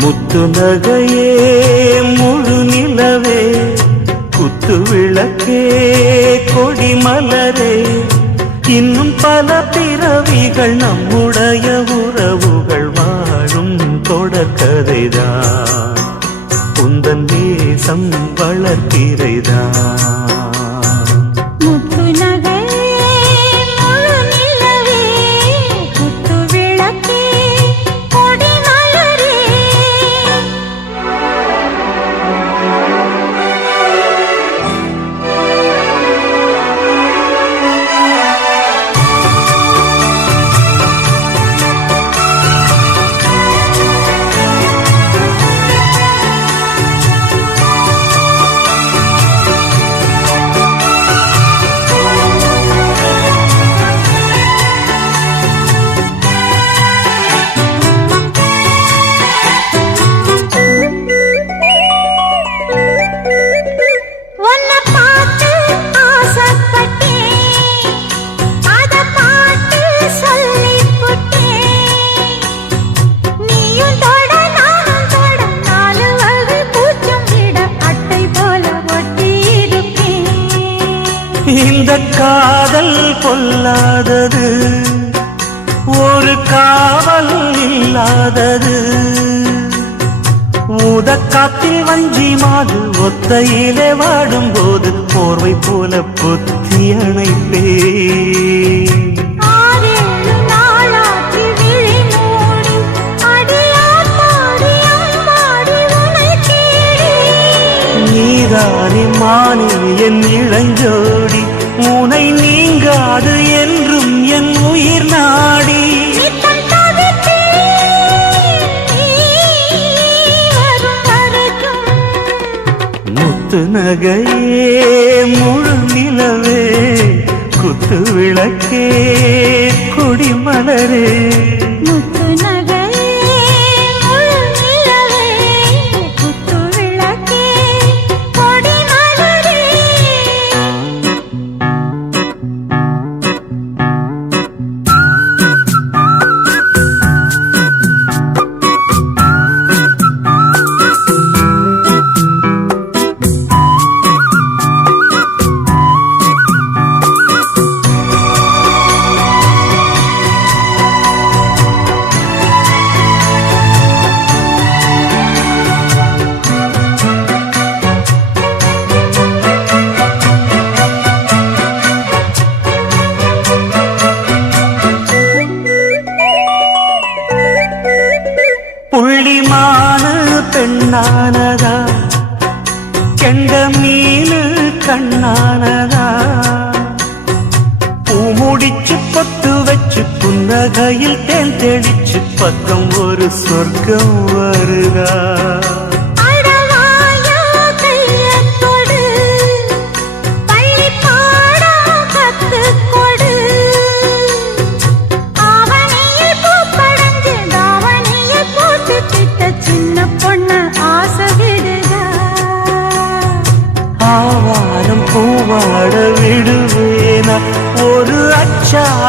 முத்து நகையே முழு நிலவே குத்து விளக்கே கொடி மலரே இன்னும் பல பிறவிகள் நம்முடைய உறவுகள் வாழும் தொடர்கதைதான் உந்தன் தேசம் வளர்த்திரைதான் இந்த காதல் பொல்லாதது ஒரு காவல் இல்லாதது ஊதக்காத்தில் வஞ்சி மாது ஒத்தையிலே வாடும்போது போர்வை போல பொத்தி அணைப்பே நீதானே மானே என் இளஞ்சோடி உனை நீங்காது என்றும் என் உயிர் நாடி முத்து நகையே முழு நிலவே குத்து விளக்கே கொடி மலரே புள்ளிமான பெண்ணானதா கெண்ட மீனு கண்ணானதா பூ முடிச்சு பொட்டு வச்சு புன்னகையில் தேன் தெளிச்சு பக்கம் ஒரு சொர்க்கம் வருதா ஆவாரம் பூவாட விடுவேனா ஒரு அச்சார